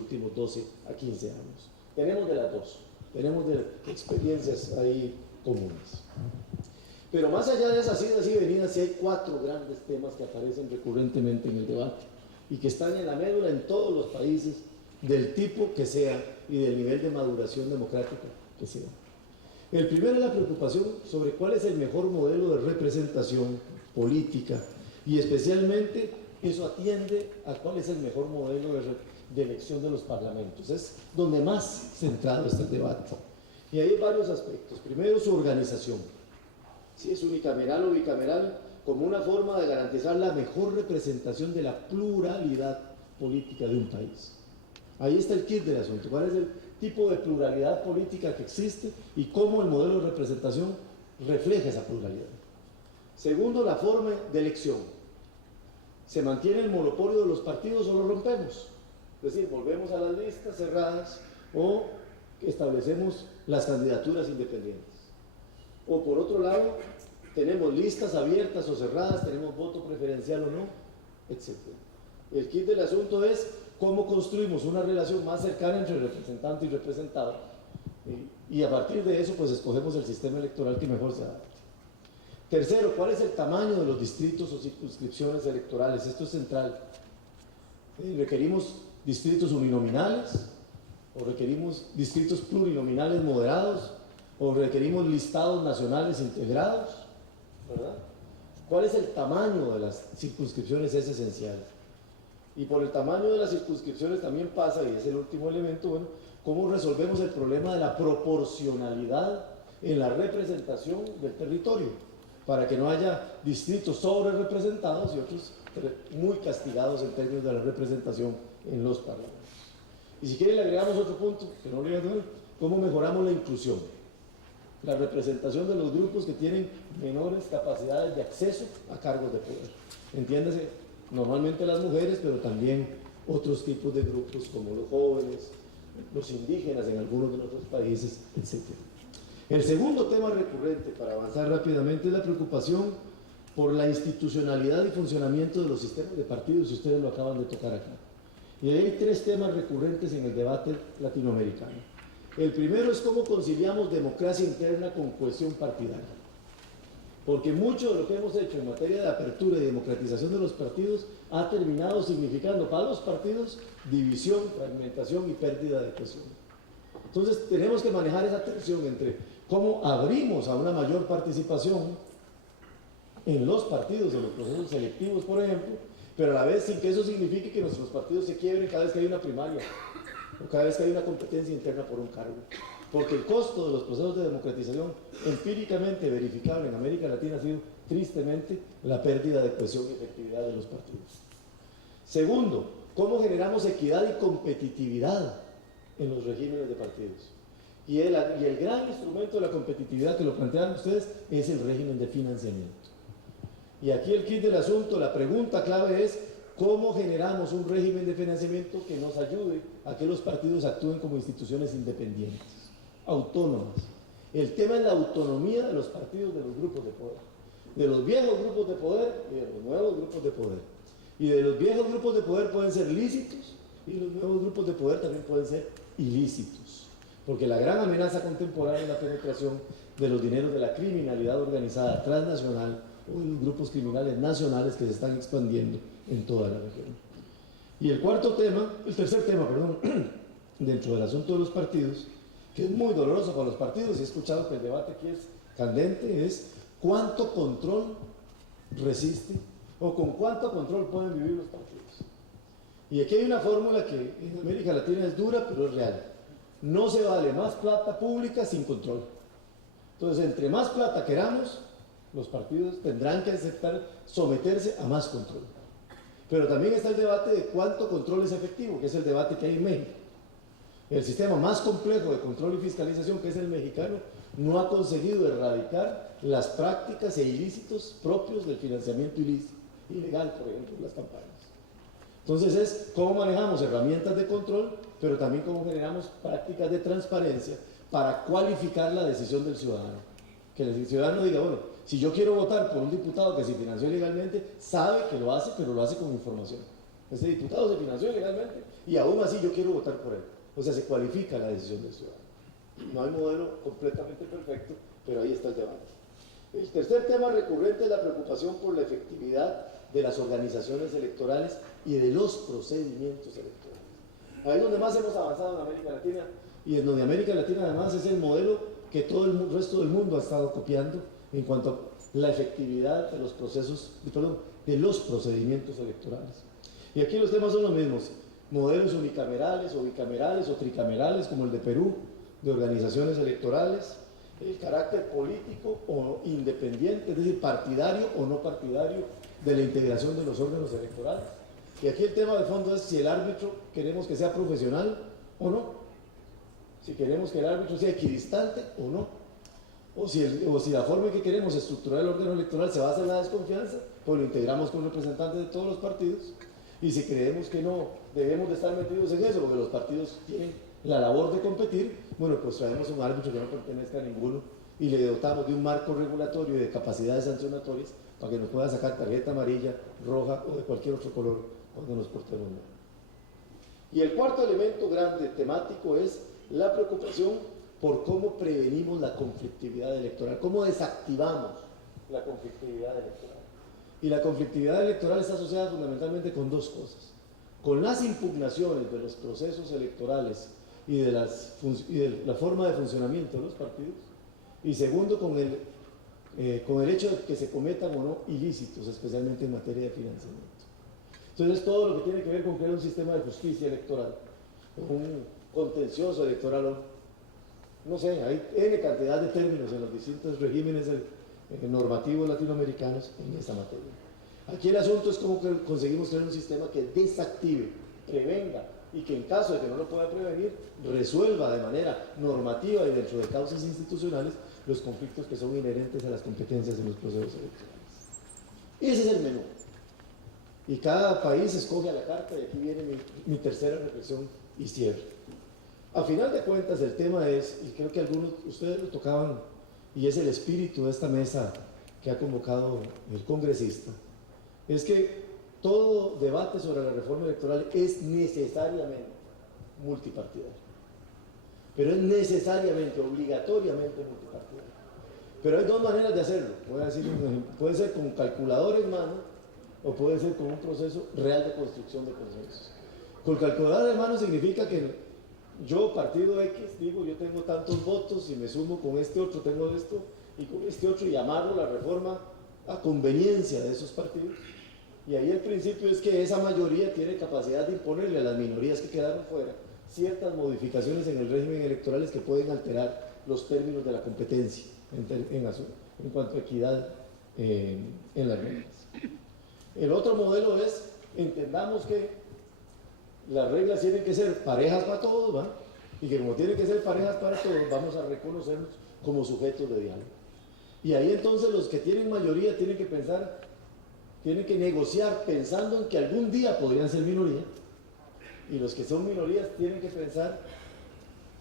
últimos 12 a 15 años. Tenemos de las dos, tenemos de experiencias ahí comunes. Pero más allá de esas idas y venidas, sí hay 4 grandes temas que aparecen recurrentemente en el debate y que están en la médula en todos los países, del tipo que sea y del nivel de maduración democrática que sea. El primero es la preocupación sobre cuál es el mejor modelo de representación política, y especialmente eso atiende a cuál es el mejor modelo de elección de los parlamentos. Es donde más centrado está el debate. Y hay varios aspectos. Primero, su organización. Si es unicameral o bicameral, como una forma de garantizar la mejor representación de la pluralidad política de un país. Ahí está el kit del asunto. ¿Cuál es el tipo de pluralidad política que existe y cómo el modelo de representación refleja esa pluralidad? Segundo, la forma de elección. ¿Se mantiene el monopolio de los partidos o lo rompemos? Es decir, volvemos a las listas cerradas o establecemos las candidaturas independientes. O por otro lado, tenemos listas abiertas o cerradas, tenemos voto preferencial o no, etc. El kit del asunto es cómo construimos una relación más cercana entre representante y representado, y a partir de eso pues escogemos el sistema electoral que mejor se adapte. Tercero, ¿cuál es el tamaño de los distritos o circunscripciones electorales? Esto es central. ¿Requerimos distritos uninominales? ¿O requerimos distritos plurinominales moderados? ¿O requerimos listados nacionales integrados? ¿Verdad? ¿Cuál es el tamaño de las circunscripciones? Es esencial. Y por el tamaño de las circunscripciones también pasa, y es el último elemento, bueno, cómo resolvemos el problema de la proporcionalidad en la representación del territorio, para que no haya distritos sobre representados y otros muy castigados en términos de la representación en los parlamentos. Y si quieren le agregamos otro punto, que no olviden, cómo mejoramos la inclusión, la representación de los grupos que tienen menores capacidades de acceso a cargos de poder. Entiéndase, normalmente las mujeres, pero también otros tipos de grupos como los jóvenes, los indígenas en algunos de nuestros países, etc. El segundo tema recurrente, para avanzar rápidamente, es la preocupación por la institucionalidad y funcionamiento de los sistemas de partidos, y ustedes lo acaban de tocar acá. Y hay 3 temas recurrentes en el debate latinoamericano. El primero es cómo conciliamos democracia interna con cohesión partidaria. Porque mucho de lo que hemos hecho en materia de apertura y democratización de los partidos ha terminado significando para los partidos división, fragmentación y pérdida de cohesión. Entonces tenemos que manejar esa tensión entre cómo abrimos a una mayor participación en los partidos, en los procesos selectivos, por ejemplo, pero a la vez sin que eso signifique que nuestros partidos se quiebren cada vez que hay una primaria o cada vez que hay una competencia interna por un cargo. Porque el costo de los procesos de democratización empíricamente verificable en América Latina ha sido tristemente la pérdida de cohesión y efectividad de los partidos. Segundo, cómo generamos equidad y competitividad en los regímenes de partidos. Y el gran instrumento de la competitividad que lo plantean ustedes es el régimen de financiamiento. Y aquí el kit del asunto, la pregunta clave es cómo generamos un régimen de financiamiento que nos ayude a que los partidos actúen como instituciones independientes, autónomas. El tema es la autonomía de los partidos, de los grupos de poder, de los viejos grupos de poder y de los nuevos grupos de poder. Y de los viejos grupos de poder pueden ser lícitos y los nuevos grupos de poder también pueden ser ilícitos, porque la gran amenaza contemporánea es la penetración de los dineros de la criminalidad organizada transnacional o de los grupos criminales nacionales que se están expandiendo en toda la región. Y el tercer tema, dentro del asunto de los partidos, que es muy doloroso para los partidos, y he escuchado que el debate aquí es candente, es cuánto control resiste o con cuánto control pueden vivir los partidos. Y aquí hay una fórmula que en América Latina es dura, pero es real. No se vale más plata pública sin control. Entonces, entre más plata queramos, los partidos tendrán que aceptar someterse a más control. Pero también está el debate de cuánto control es efectivo, que es el debate que hay en México. El sistema más complejo de control y fiscalización, que es el mexicano, no ha conseguido erradicar las prácticas e ilícitos propios del financiamiento ilegal, por ejemplo, las campañas. Entonces es cómo manejamos herramientas de control, pero también cómo generamos prácticas de transparencia para cualificar la decisión del ciudadano. Que el ciudadano diga, bueno, si yo quiero votar por un diputado que se financió ilegalmente, sabe que lo hace, pero lo hace con información. Ese diputado se financió ilegalmente y aún así yo quiero votar por él. O sea, se cualifica la decisión del ciudadano. No hay modelo completamente perfecto, pero ahí está el debate. El tercer tema recurrente es la preocupación por la efectividad de las organizaciones electorales y de los procedimientos electorales. Ahí es donde más hemos avanzado en América Latina, y en donde América Latina además es el modelo que todo el resto del mundo ha estado copiando en cuanto a la efectividad de los procesos, de los procedimientos electorales. Y aquí los temas son los mismos: modelos unicamerales o bicamerales o tricamerales, como el de Perú, de organizaciones electorales, el carácter político o independiente, es decir, partidario o no partidario, de la integración de los órganos electorales. Y aquí el tema de fondo es si el árbitro queremos que sea profesional o no, si queremos que el árbitro sea equidistante o no, o si la forma en que queremos estructurar el órgano electoral se basa en la desconfianza, pues lo integramos con representantes de todos los partidos. Y si creemos que no debemos de estar metidos en eso, porque los partidos tienen la labor de competir, bueno, pues traemos un árbitro que no pertenezca a ninguno y le dotamos de un marco regulatorio y de capacidades sancionatorias para que nos pueda sacar tarjeta amarilla, roja o de cualquier otro color cuando nos portemos mal. Y el cuarto elemento grande temático es la preocupación por cómo prevenimos la conflictividad electoral, cómo desactivamos la conflictividad electoral. Y la conflictividad electoral está asociada fundamentalmente con dos cosas: con las impugnaciones de los procesos electorales y de la forma de funcionamiento de los partidos, y segundo, con el hecho de que se cometan o no ilícitos, especialmente en materia de financiamiento. Entonces, todo lo que tiene que ver con crear un sistema de justicia electoral, un contencioso electoral, no sé, hay N cantidad de términos en los distintos regímenes normativos latinoamericanos en esa materia. Aquí el asunto es cómo conseguimos crear un sistema que desactive, prevenga, y que en caso de que no lo pueda prevenir, resuelva de manera normativa y dentro de causas institucionales los conflictos que son inherentes a las competencias en los procesos electorales. Ese es el menú. Y cada país escoge a la carta, y aquí viene mi tercera reflexión y cierre. A final de cuentas, el tema es, y creo que algunos de ustedes lo tocaban, y es el espíritu de esta mesa que ha convocado el congresista, es que todo debate sobre la reforma electoral es necesariamente multipartidario. Pero es necesariamente, obligatoriamente multipartidario. Pero hay dos maneras de hacerlo. Voy a decir un ejemplo. Puede ser con calculador en mano o puede ser con un proceso real de construcción de consensos. Con calculador en mano significa que yo, partido X, digo, yo tengo tantos votos y me sumo con este otro, tengo esto, y con este otro, y amarro la reforma a conveniencia de esos partidos. Y ahí el principio es que esa mayoría tiene capacidad de imponerle a las minorías que quedaron fuera ciertas modificaciones en el régimen electoral que pueden alterar los términos de la competencia en cuanto a equidad en las reglas. El otro modelo es, entendamos que las reglas tienen que ser parejas para todos, ¿va? Y que como tienen que ser parejas para todos, vamos a reconocernos como sujetos de diálogo. Y ahí entonces los que tienen mayoría tienen que pensar, tienen que negociar pensando en que algún día podrían ser minoría, y los que son minorías tienen que pensar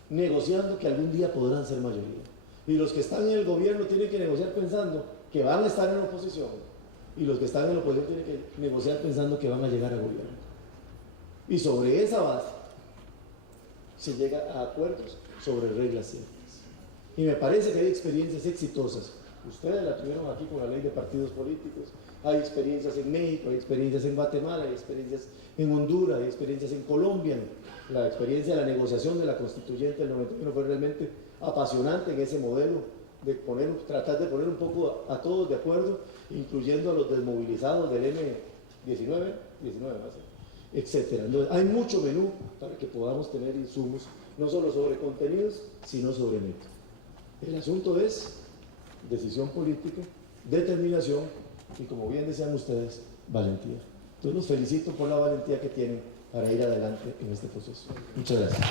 negociando que algún día podrán ser mayoría. Y los que están en el gobierno tienen que negociar pensando que van a estar en la oposición, y los que están en la oposición tienen que negociar pensando que van a llegar a gobierno. Y sobre esa base se llega a acuerdos sobre reglas ciertas. Y me parece que hay experiencias exitosas. Ustedes la tuvieron aquí con la ley de partidos políticos. Hay experiencias en México, hay experiencias en Guatemala, hay experiencias en Honduras, hay experiencias en Colombia. La experiencia de la negociación de la constituyente del 91 fue realmente apasionante en ese modelo de tratar de poner un poco a todos de acuerdo, incluyendo a los desmovilizados del M19, etcétera. Entonces, hay mucho menú para que podamos tener insumos, no solo sobre contenidos, sino sobre método. El asunto es decisión política, determinación y, como bien decían ustedes, valentía. Entonces los felicito por la valentía que tienen para ir adelante en este proceso. Muchas gracias.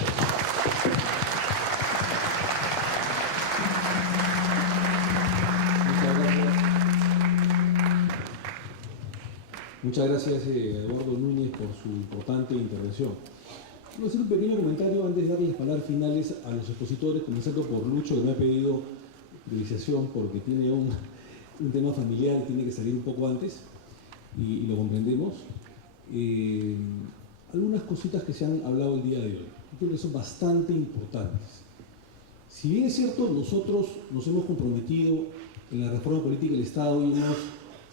Muchas gracias, Eduardo Núñez, por su importante intervención. Voy a hacer un pequeño comentario antes de darle las palabras finales a los expositores, comenzando por Lucho, que me ha pedido priorización porque tiene un tema familiar y tiene que salir un poco antes, y lo comprendemos. algunas cositas que se han hablado el día de hoy. Creo que son bastante importantes. Si bien es cierto, nosotros nos hemos comprometido en la reforma política del Estado y hemos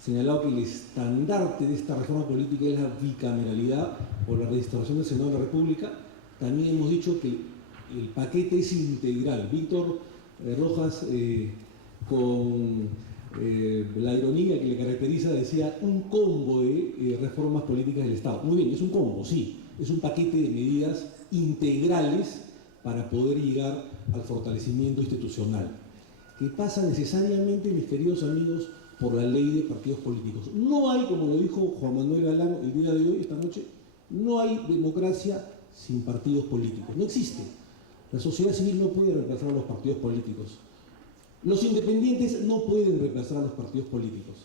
señalado que el estandarte de esta reforma política es la bicameralidad o la redistribución del Senado de la República, también hemos dicho que el paquete es integral. Víctor Rojas, con la ironía que le caracteriza, decía un combo de reformas políticas del Estado. Muy bien, es un combo, sí, es un paquete de medidas integrales para poder llegar al fortalecimiento institucional, que pasa necesariamente, mis queridos amigos, por la ley de partidos políticos. No hay, como lo dijo Juan Manuel Galán el día de hoy, esta noche, no hay democracia sin partidos políticos. No existe. La sociedad civil no puede reemplazar a los partidos políticos. Los independientes no pueden reemplazar a los partidos políticos.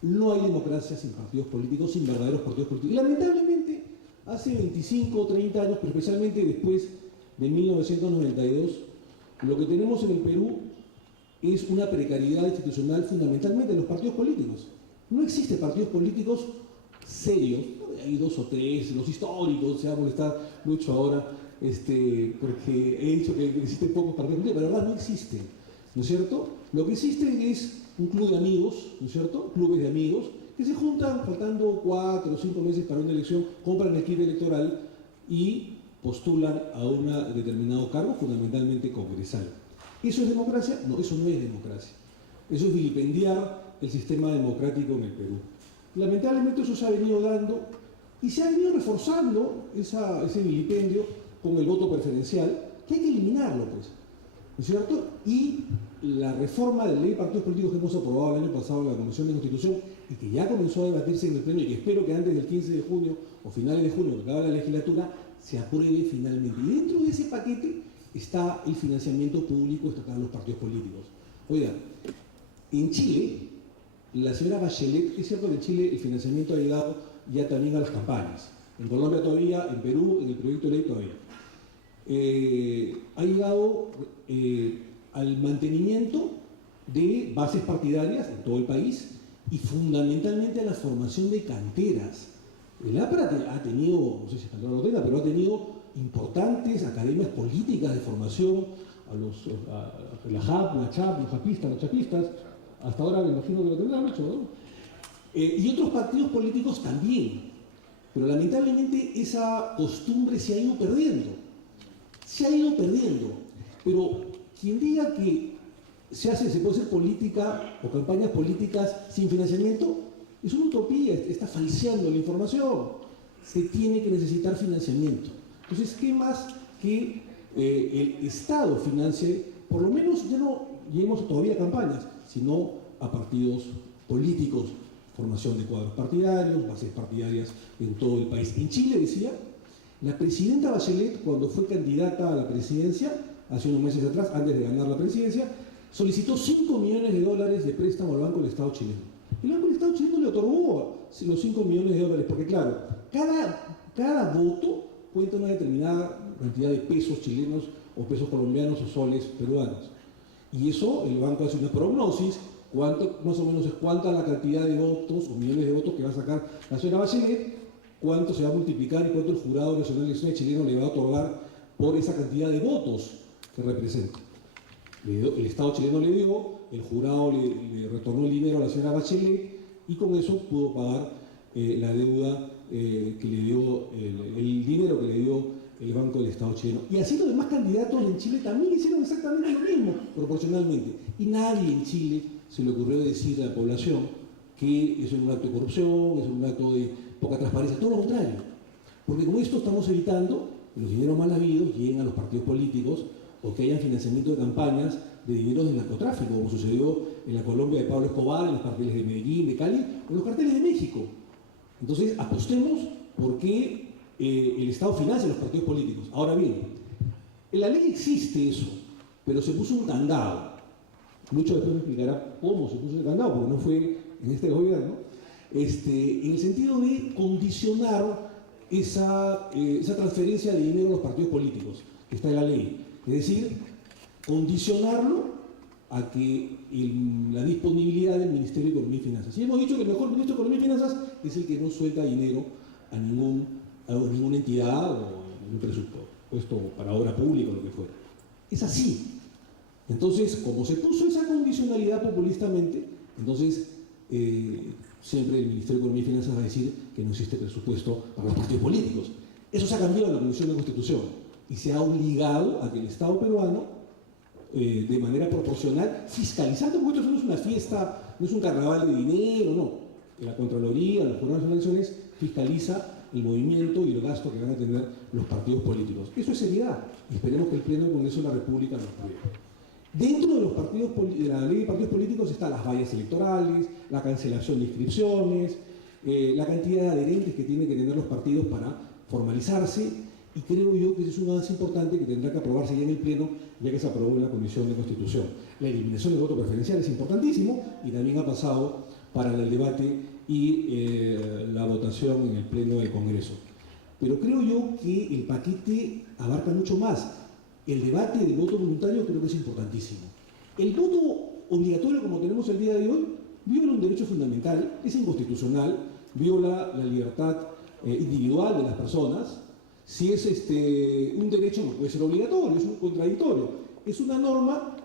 No hay democracia sin partidos políticos, sin verdaderos partidos políticos. Y lamentablemente, hace 25 o 30 años, pero especialmente después de 1992, lo que tenemos en el Perú es una precariedad institucional fundamentalmente de los partidos políticos. No existen partidos políticos serios, hay dos o tres, los históricos, se va a molestar mucho ahora, porque he dicho que existen pocos partidos políticos, pero la verdad no existen, ¿no es cierto? Lo que existe es un club de amigos, ¿no es cierto? Clubes de amigos que se juntan faltando 4 o 5 meses para una elección, compran el kit electoral y postulan a un determinado cargo, fundamentalmente congresal. ¿Eso es democracia? No, eso no es democracia. Eso es vilipendiar el sistema democrático en el Perú. Lamentablemente eso se ha venido dando y se ha venido reforzando ese vilipendio con el voto preferencial, que hay que eliminarlo, pues, ¿no es cierto? Y la reforma de la ley de partidos políticos que hemos aprobado el año pasado en la Comisión de Constitución y que ya comenzó a debatirse en el Pleno y que espero que antes del 15 de junio o finales de junio, que acaba la legislatura, se apruebe finalmente. Y dentro de ese paquete está el financiamiento público estatal a los partidos políticos. Oiga, en Chile, la señora Bachelet, es cierto que en Chile el financiamiento ha llegado ya también a las campañas. En Colombia todavía, en Perú, en el proyecto de ley todavía. Ha llegado al mantenimiento de bases partidarias en todo el país y fundamentalmente a la formación de canteras. El APRA ha tenido, no sé si cantera lo tenga, pero ha tenido importantes academias políticas de formación, la JAP, la CHAP, los japistas, los chapistas, hasta ahora me imagino que lo tendrán hecho, ¿no? Y otros partidos políticos también, pero lamentablemente esa costumbre se ha ido perdiendo. Se ha ido perdiendo, pero quien diga que se puede hacer política o campañas políticas sin financiamiento, es una utopía, está falseando la información. Se tiene que necesitar financiamiento. Entonces, ¿qué más que el Estado financie? Por lo menos ya no lleguemos todavía a campañas, sino a partidos políticos, formación de cuadros partidarios, bases partidarias en todo el país. En Chile, decía, la presidenta Bachelet, cuando fue candidata a la presidencia, hace unos meses atrás, antes de ganar la presidencia, solicitó $5 millones de préstamo al Banco del Estado chileno. El Banco del Estado chileno le otorgó los $5 millones, porque claro, cada voto cuenta una determinada cantidad de pesos chilenos o pesos colombianos o soles peruanos. Y eso, el banco hace una prognosis, más o menos es cuánta la cantidad de votos o millones de votos que va a sacar la señora Bachelet, cuánto se va a multiplicar y cuánto el Jurado Nacional de Elecciones chileno le va a otorgar por esa cantidad de votos que representa. El Estado chileno le dio, el jurado le retornó el dinero a la señora Bachelet y con eso pudo pagar la deuda que le dio, el dinero que le dio el Banco del Estado chileno. Y así los demás candidatos en Chile también hicieron exactamente lo mismo, proporcionalmente. Y nadie en Chile se le ocurrió decir a la población que eso es un acto de corrupción, es un acto de poca transparencia, todo lo contrario. Porque con esto estamos evitando que los dineros mal habidos lleguen a los partidos políticos o que haya financiamiento de campañas de dineros del narcotráfico, como sucedió en la Colombia de Pablo Escobar, en los carteles de Medellín, de Cali, o en los carteles de México. Entonces, apostemos porque el Estado financia los partidos políticos. Ahora bien, en la ley existe eso, pero se puso un candado. Lucho después me explicará cómo se puso el candado, porque no fue en este gobierno, en el sentido de condicionar esa transferencia de dinero a los partidos políticos, que está en la ley. Es decir, condicionarlo a que la disponibilidad del Ministerio de Economía y Finanzas. Y hemos dicho que el mejor ministro de Economía y Finanzas es el que no suelta dinero a ninguna entidad o ningún presupuesto para obra pública o lo que fuera. Es así. Entonces, como se puso esa condicionalidad populistamente, entonces siempre el Ministerio de Economía y Finanzas va a decir que no existe presupuesto para los partidos políticos. Eso se ha cambiado en la Comisión de Constitución y se ha obligado a que el Estado peruano, de manera proporcional, fiscalizando, porque esto no es una fiesta, no es un carnaval de dinero, no. La Contraloría, los jurados de elecciones, fiscaliza el movimiento y el gasto que van a tener los partidos políticos. Eso es seriedad. Y esperemos que el Pleno del Congreso de la República lo apruebe. Dentro de los de la ley de partidos políticos están las vallas electorales, la cancelación de inscripciones, la cantidad de adherentes que tienen que tener los partidos para formalizarse, y creo yo que ese es un avance importante que tendrá que aprobarse ya en el Pleno, ya que se aprobó en la Comisión de Constitución. La eliminación del voto preferencial es importantísimo y también ha pasado para el debate y la votación en el Pleno del Congreso. Pero creo yo que el paquete abarca mucho más. El debate del voto voluntario creo que es importantísimo. El voto obligatorio, como tenemos el día de hoy, viola un derecho fundamental, es inconstitucional, viola la libertad individual de las personas. Si es un derecho, no puede ser obligatorio, es un contradictorio. Es una norma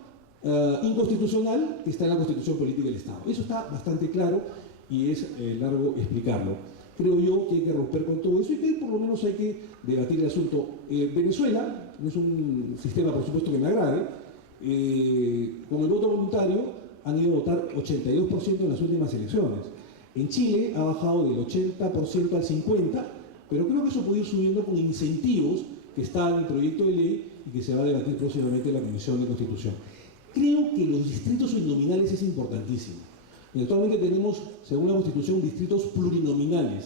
inconstitucional que está en la Constitución Política del Estado. Eso está bastante claro y es largo explicarlo. Creo yo que hay que romper con todo eso y que por lo menos hay que debatir el asunto. Venezuela no es un sistema, por supuesto, que me agrade. Con el voto voluntario han ido a votar 82% en las últimas elecciones. En Chile ha bajado del 80% al 50%, pero creo que eso puede ir subiendo con incentivos que están en el proyecto de ley y que se va a debatir próximamente en la Comisión de Constitución. Creo que los distritos uninominales es importantísimo. Y actualmente tenemos, según la Constitución, distritos plurinominales,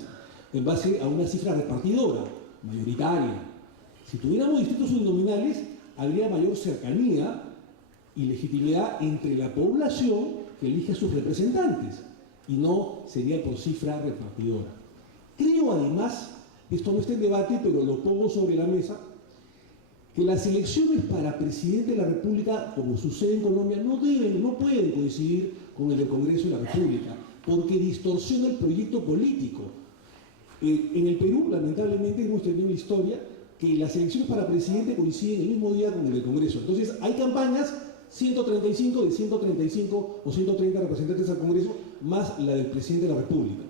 en base a una cifra repartidora, mayoritaria. Si tuviéramos distritos uninominales, habría mayor cercanía y legitimidad entre la población que elige a sus representantes, y no sería por cifra repartidora. Creo además, esto no está en debate, pero lo pongo sobre la mesa, que las elecciones para presidente de la República, como sucede en Colombia, no pueden coincidir con el del Congreso de la República, porque distorsiona el proyecto político. En el Perú, lamentablemente, hemos tenido la historia que las elecciones para presidente coinciden el mismo día con el del Congreso. Entonces, hay campañas, 135 de 135 o 130 representantes al Congreso, más la del presidente de la República.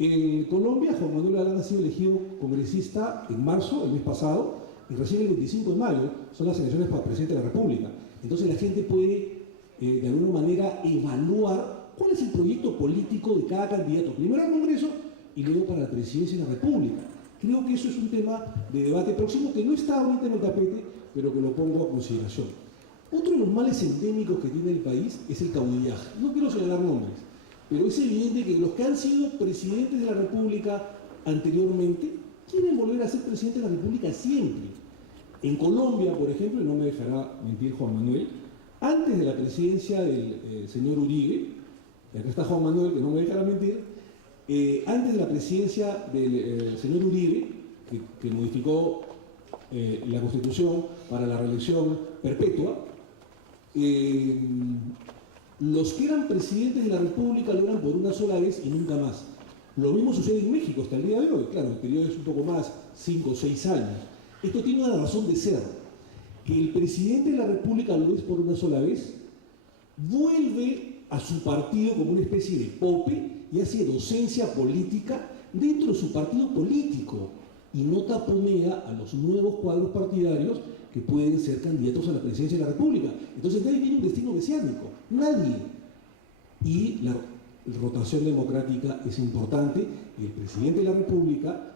En Colombia, Juan Manuel Galán ha sido elegido congresista en marzo, el mes pasado, y recién el 25 de mayo son las elecciones para presidente de la República. Entonces la gente puede, de alguna manera, evaluar cuál es el proyecto político de cada candidato, primero al Congreso y luego para la presidencia de la República. Creo que eso es un tema de debate próximo que no está ahorita en el tapete, pero que lo pongo a consideración. Otro de los males endémicos que tiene el país es el caudillaje. No quiero señalar nombres, pero es evidente que los que han sido presidentes de la República anteriormente quieren volver a ser presidente de la República siempre. En Colombia, por ejemplo, y no me dejará mentir Juan Manuel, antes de la presidencia del señor Uribe, y acá está Juan Manuel, que no me dejará mentir, antes de la presidencia del señor Uribe, que modificó la Constitución para la reelección perpetua, los que eran presidentes de la República lo eran por una sola vez y nunca más. Lo mismo sucede en México hasta el día de hoy. Claro, el periodo es un poco más, 5 o 6 años. Esto tiene una razón de ser. Que el presidente de la República lo es por una sola vez, vuelve a su partido como una especie de pope y hace docencia política dentro de su partido político y no taponea a los nuevos cuadros partidarios que pueden ser candidatos a la presidencia de la República. Entonces nadie tiene un destino mesiánico, nadie. Y la rotación democrática es importante y el presidente de la República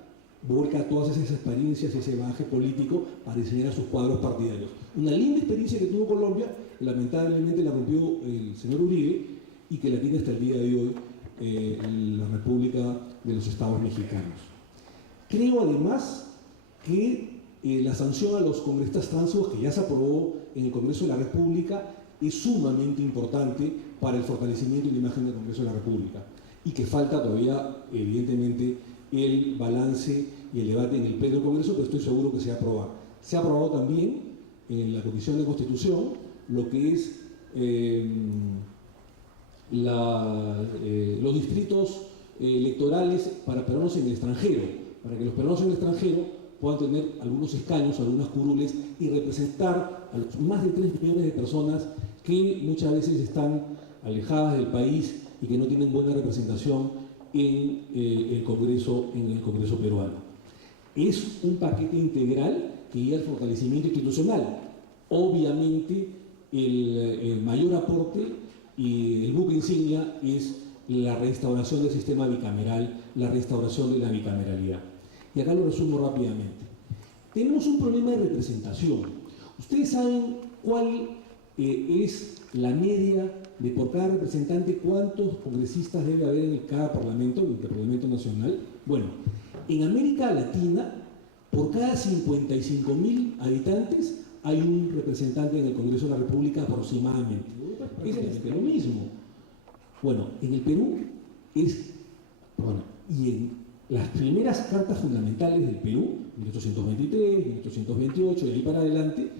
volca todas esas experiencias, ese bagaje político para enseñar a sus cuadros partidarios. Una linda experiencia que tuvo Colombia, que lamentablemente la rompió el señor Uribe y que la tiene hasta el día de hoy la República de los Estados Mexicanos. Creo además que la sanción a los congresistas tránsfugas que ya se aprobó en el Congreso de la República es sumamente importante para el fortalecimiento y la imagen del Congreso de la República y que falta todavía, evidentemente, el balance y el debate en el Pleno del Congreso, pero estoy seguro que se va a aprobar. Se ha aprobado también en la Comisión de Constitución lo que es los distritos electorales para peruanos en el extranjero, para que los peruanos en el extranjero puedan tener algunos escaños, algunas curules y representar a los más de 3 millones de personas que muchas veces están alejadas del país y que no tienen buena representación en el Congreso peruano. Es un paquete integral que guía al fortalecimiento institucional. Obviamente, el mayor aporte y el buque insignia es la restauración del sistema bicameral, la restauración de la bicameralidad. Y acá lo resumo rápidamente. Tenemos un problema de representación. Ustedes saben cuál es la media de por cada representante, cuántos congresistas debe haber en cada parlamento, en el Parlamento Nacional. Bueno, en América Latina, por cada 55.000 habitantes, hay un representante en el Congreso de la República aproximadamente. Es lo mismo. Bueno, en el Perú y en las primeras cartas fundamentales del Perú, 1823, 1828 y ahí para adelante,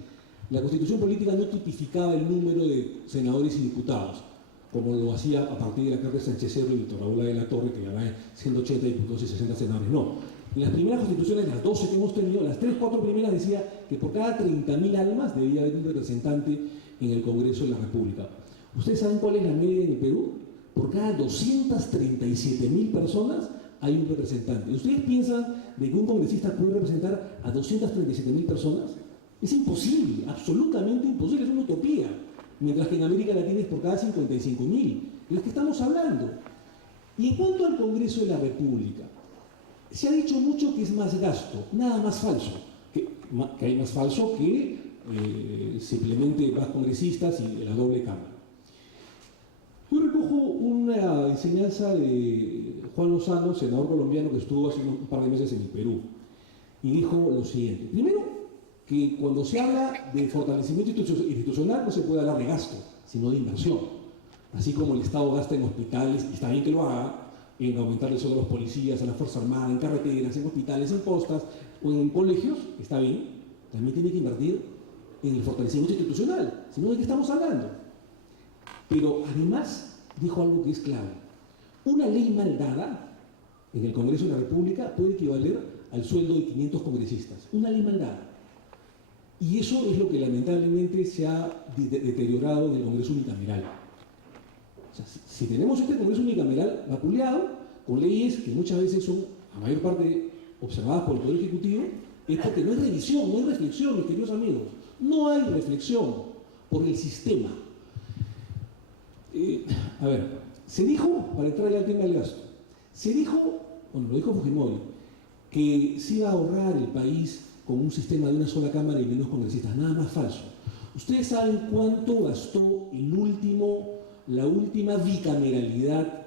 la Constitución política no tipificaba el número de senadores y diputados, como lo hacía a partir de la carta de Sánchez Cerro y Víctor Raúl de la Torre, que hablaba de 180 diputados y 60 senadores. No. En las primeras constituciones, las 12 que hemos tenido, las 3-4 primeras decía que por cada 30.000 almas debía haber un representante en el Congreso de la República. ¿Ustedes saben cuál es la media en el Perú? Por cada 237.000 personas hay un representante. ¿Ustedes piensan de que un congresista puede representar a 237.000 personas? Es imposible, absolutamente imposible, es una utopía. Mientras que en América Latina es por cada 55.000, de los que estamos hablando. Y en cuanto al Congreso de la República, se ha dicho mucho que es más gasto, nada más falso, que hay más falso que simplemente más congresistas y la doble cámara. Yo recojo una enseñanza de Juan Lozano, senador colombiano que estuvo hace un par de meses en el Perú, y dijo lo siguiente. Primero, que cuando se habla de fortalecimiento institucional no se puede hablar de gasto, sino de inversión. Así como el Estado gasta en hospitales, y está bien que lo haga, en aumentar el sueldo a los policías, a la Fuerza Armada, en carreteras, en hospitales, en postas o en colegios, está bien, también tiene que invertir en el fortalecimiento institucional, si no, ¿de qué estamos hablando? Pero además dijo algo que es clave. Una ley mal dada en el Congreso de la República puede equivaler al sueldo de 500 congresistas. Una ley mal dada. Y eso es lo que lamentablemente se ha deteriorado en el Congreso unicameral. O sea, si tenemos este Congreso unicameral vapuleado, con leyes que muchas veces son, a mayor parte, observadas por el Poder Ejecutivo, es porque no hay revisión, no hay reflexión, mis queridos amigos. No hay reflexión por el sistema. A ver, se dijo, para entrar ya al tema del gasto, se dijo, bueno, lo dijo Fujimori, que se iba a ahorrar el país con un sistema de una sola cámara y menos congresistas. Nada más falso. ¿Ustedes saben cuánto gastó la última bicameralidad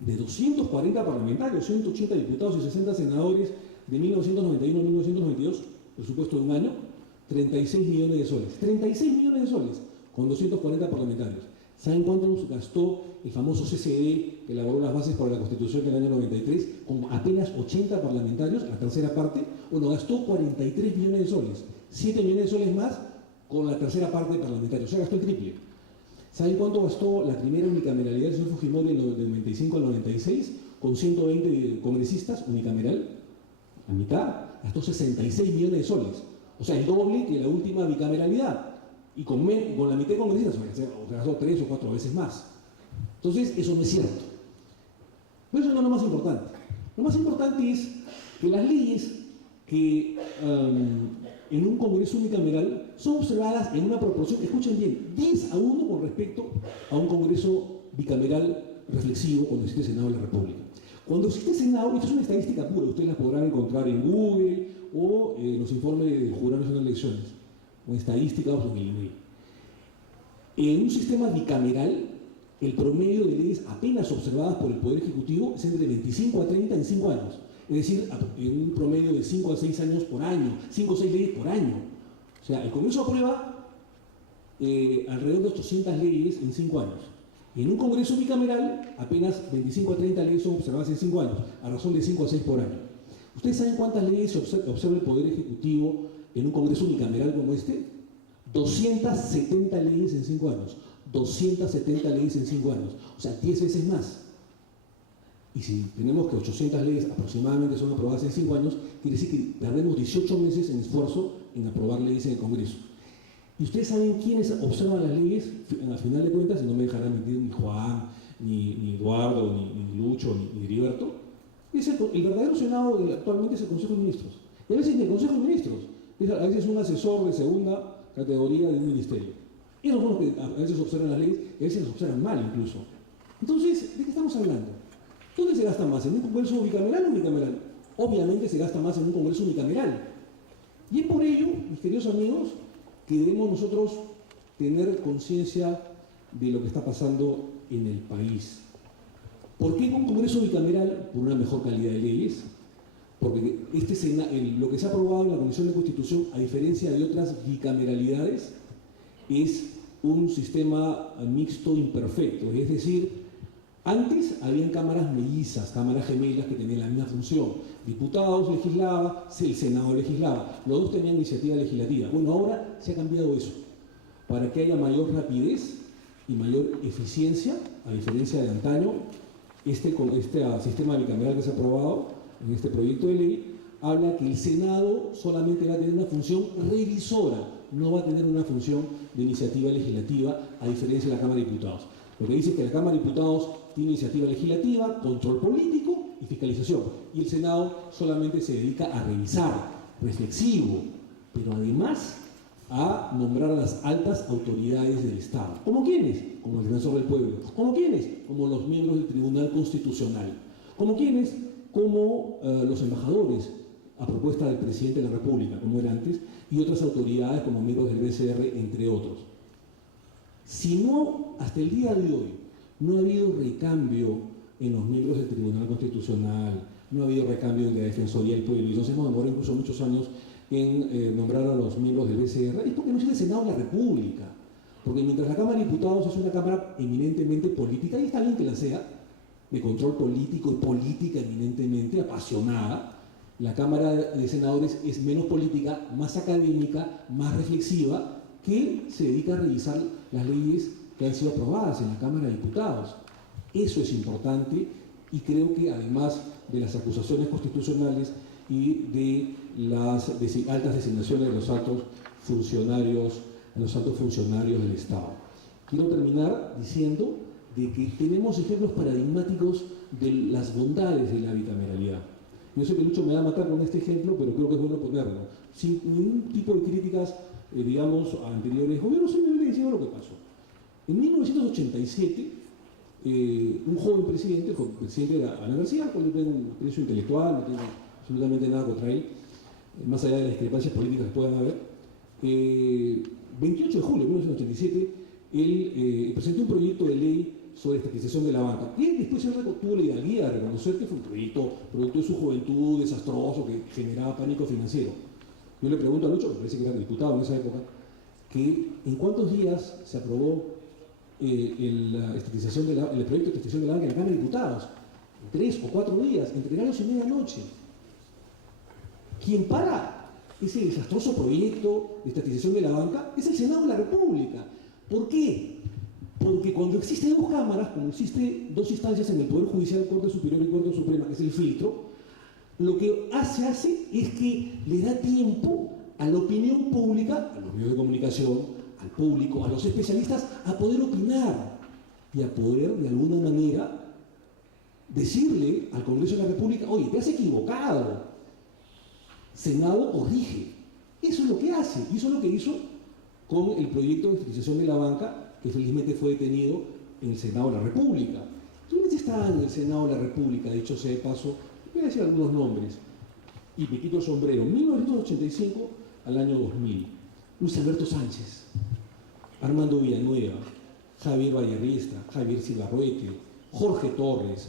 de 240 parlamentarios, 180 diputados y 60 senadores de 1991 a 1992, presupuesto de un año? 36 millones de soles. 36 millones de soles con 240 parlamentarios. ¿Saben cuánto nos gastó el famoso CCD que elaboró las bases para la Constitución del año 93 con apenas 80 parlamentarios, la tercera parte? Bueno, gastó 43 millones de soles, 7 millones de soles más con la tercera parte de parlamentarios, o sea, gastó el triple. ¿Saben cuánto gastó la primera unicameralidad del señor Fujimori del 95 al 96 con 120 congresistas unicameral? La mitad, gastó 66 millones de soles, o sea, el doble que la última bicameralidad. Y con la mitad de congresistas, o sea, gastó 3 o 4 veces más. Entonces, eso no es cierto. Pero eso no es lo más importante. Lo más importante es que las leyes que en un Congreso unicameral son observadas en una proporción, escuchen bien, 10-1 con respecto a un Congreso bicameral reflexivo cuando existe Senado de la República. Cuando existe Senado, esto es una estadística pura, ustedes la podrán encontrar en Google o en los informes del Jurado Nacional de Elecciones, o en estadística o en el email. En un sistema bicameral, el promedio de leyes apenas observadas por el Poder Ejecutivo es entre 25 a 30 en 5 años. Es decir, en un promedio de 5 a 6 años por año, 5 o 6 leyes por año. O sea, el Congreso aprueba alrededor de 800 leyes en 5 años. Y en un Congreso bicameral, apenas 25 a 30 leyes son observadas en 5 años, a razón de 5 a 6 por año. ¿Ustedes saben cuántas leyes observa el Poder Ejecutivo en un Congreso unicameral como este? 270 leyes en 5 años. 270 leyes en 5 años, o sea, 10 veces más. Y si tenemos que 800 leyes aproximadamente son aprobadas en 5 años, quiere decir que perdemos 18 meses en esfuerzo en aprobar leyes en el Congreso. Y ustedes saben quiénes observan las leyes, al final de cuentas, y no me dejarán mentir ni Juan, ni Eduardo, ni Lucho, ni Heriberto, es el verdadero Senado actualmente es el Consejo de Ministros. Y a veces ni el Consejo de Ministros, a veces un asesor de segunda categoría de un ministerio. Esos son los que a veces observan las leyes y a veces las observan mal incluso. Entonces, ¿de qué estamos hablando? ¿Dónde se gasta más? ¿En un Congreso bicameral o unicameral? Obviamente se gasta más en un Congreso unicameral. Y es por ello, mis queridos amigos, que debemos nosotros tener conciencia de lo que está pasando en el país. ¿Por qué un Congreso bicameral? Por una mejor calidad de leyes. Porque lo que se ha aprobado en la Comisión de Constitución, a diferencia de otras bicameralidades, es un sistema mixto imperfecto. Es decir, antes habían cámaras mellizas, cámaras gemelas que tenían la misma función. Diputados legislaban, el Senado legislaba. Los dos tenían iniciativa legislativa. Bueno, ahora se ha cambiado eso. Para que haya mayor rapidez y mayor eficiencia, a diferencia de antaño, este sistema bicameral que se ha aprobado en este proyecto de ley habla que el Senado solamente va a tener una función revisora, no va a tener una función de iniciativa legislativa, a diferencia de la Cámara de Diputados. Lo que dice es que la Cámara de Diputados tiene iniciativa legislativa, control político y fiscalización. Y el Senado solamente se dedica a revisar, reflexivo, pero además a nombrar a las altas autoridades del Estado. ¿Como quiénes? Como el defensor del pueblo. ¿Como quiénes? Como los miembros del Tribunal Constitucional. ¿Como quiénes? Como los embajadores, a propuesta del presidente de la República, como era antes, y otras autoridades como miembros del BCR, entre otros. Si no, hasta el día de hoy, no ha habido recambio en los miembros del Tribunal Constitucional, no ha habido recambio en la Defensoría del Pueblo, y nos hemos demorado incluso muchos años en nombrar a los miembros del BCR, es porque no es el Senado de la República. Porque mientras la Cámara de Diputados es una Cámara eminentemente política, y está bien que la sea, de control político y política eminentemente apasionada, la Cámara de Senadores es menos política, más académica, más reflexiva, que se dedica a revisar las leyes que han sido aprobadas en la Cámara de Diputados. Eso es importante y creo que además de las acusaciones constitucionales y de las altas designaciones de los altos funcionarios del Estado. Quiero terminar diciendo de que tenemos ejemplos paradigmáticos de las bondades de la bicameralidad. Yo sé que Lucho me va a matar con este ejemplo, pero creo que es bueno ponerlo. Sin ningún tipo de críticas, digamos, a anteriores gobiernos, simplemente diciendo lo que pasó. En 1987, un joven presidente, el presidente de la universidad, cual yo tengo un aprecio intelectual, no tengo absolutamente nada contra él, más allá de las discrepancias políticas que puedan haber, 28 de julio de 1987, él presentó un proyecto de ley sobre estatización de la banca. Y después él tuvo la hidalguía de reconocer que fue un proyecto producto de su juventud, desastroso, que generaba pánico financiero. Yo le pregunto a Lucho, que parece que era diputado en esa época, que en cuántos días se aprobó el proyecto de estatización de la banca en la Cámara de Diputados. En 3 o 4 días, entre gallos y medianoche. Quien para ese desastroso proyecto de estatización de la banca es el Senado de la República. ¿Por qué? Porque cuando existen dos cámaras, como existen dos instancias en el Poder Judicial, Corte Superior y Corte Suprema, que es el filtro, lo que hace es que le da tiempo a la opinión pública, a los medios de comunicación, al público, a los especialistas, a poder opinar y a poder, de alguna manera, decirle al Congreso de la República, oye, te has equivocado. Senado corrige. Eso es lo que hace, y eso es lo que hizo con el proyecto de estatización de la banca, que felizmente fue detenido en el Senado de la República. ¿Quiénes estaban en el Senado de la República? Dicho sea de paso, voy a decir algunos nombres, y me quito el sombrero. 1985 al año 2000. Luis Alberto Sánchez, Armando Villanueva, Javier Vallarriesta, Javier Cibarruete, Jorge Torres,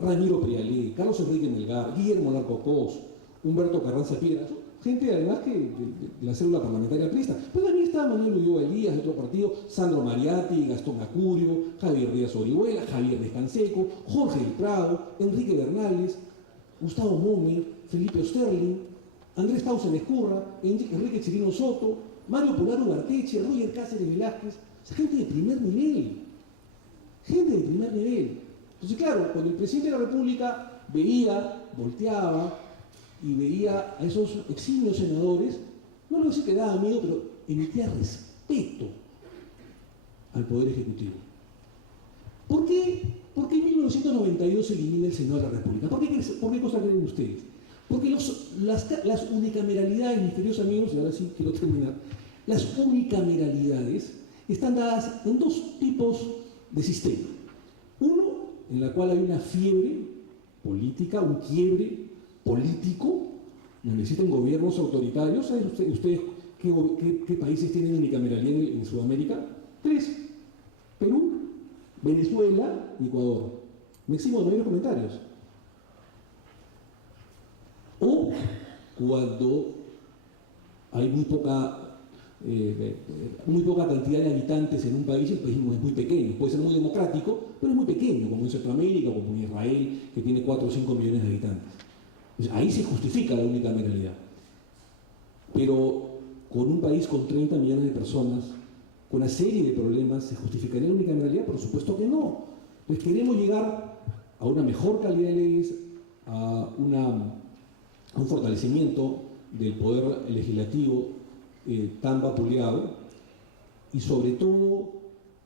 Ramiro Prialé, Carlos Enrique Melgar, Guillermo Larco Cos, Humberto Carranza Piedra, gente además que de la célula parlamentaria aprista. Pues también está Manuel Ulloa Elías de otro partido, Sandro Mariatti, Gastón Acurio, Javier Díaz Orihuela, Javier Descanseco, Jorge del Prado, Enrique Bernales, Gustavo Momi, Felipe Osterling, Andrés Tausen Escurra, Enrique Chirino Soto, Mario Pular Ugarteche, Roger Cáceres Velázquez, esa gente de primer nivel. Gente de primer nivel. Entonces, claro, cuando el presidente de la República veía, volteaba y veía a esos eximios senadores, no le voy a decir que daba miedo, pero emitía respeto al Poder Ejecutivo. ¿Por qué en 1992 se elimina el Senado de la República? ¿Por qué cosa creen ustedes? Porque las unicameralidades, mis queridos amigos, y ahora sí quiero terminar, las unicameralidades están dadas en dos tipos de sistema. Uno, en la cual hay una fiebre política, un quiebre político, donde existen gobiernos autoritarios. ¿Saben ustedes qué países tienen unicameralidad en Sudamérica? 3. Perú, Venezuela y Ecuador. Me eximo de mayores comentarios. O cuando hay muy poca cantidad de habitantes en un país, el país es muy pequeño, puede ser muy democrático, pero es muy pequeño, como en Centroamérica, como en Israel, que tiene 4 o 5 millones de habitantes. Entonces, ahí se justifica la unicameralidad. Pero con un país con 30 millones de personas, con una serie de problemas, ¿se justificaría la unicameralidad? Por supuesto que no. Entonces queremos llegar a una mejor calidad de leyes, a un fortalecimiento del poder legislativo tan vapuleado, y sobre todo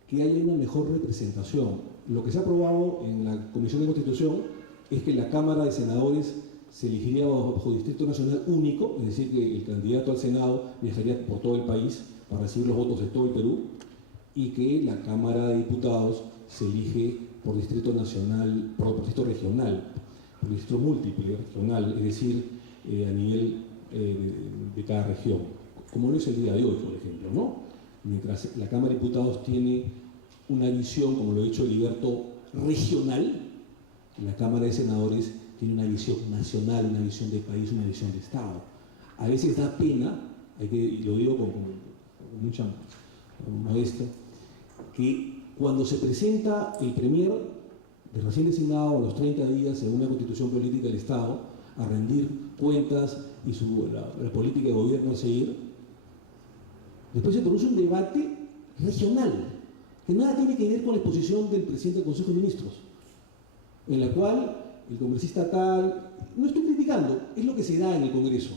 que haya una mejor representación. Lo que se ha aprobado en la Comisión de Constitución es que la Cámara de Senadores se elegiría bajo distrito nacional único, es decir, que el candidato al Senado viajaría por todo el país para recibir los votos de todo el Perú, y que la Cámara de Diputados se elige por distrito nacional, por distrito regional, por distrito múltiple regional, es decir, a nivel de cada región, como lo es el día de hoy, por ejemplo, ¿no? Mientras la Cámara de Diputados tiene una visión, como lo ha dicho Heriberto, regional, la Cámara de Senadores tiene una visión nacional, una visión de país, una visión de Estado. A veces da pena, y lo digo con mucha modestia, que cuando se presenta el premier de recién designado a los 30 días según la Constitución Política del Estado a rendir cuentas y la política de gobierno a seguir, después se produce un debate regional que nada tiene que ver con la exposición del presidente del Consejo de Ministros, en la cual el congresista tal, no estoy criticando, es lo que se da en el Congreso.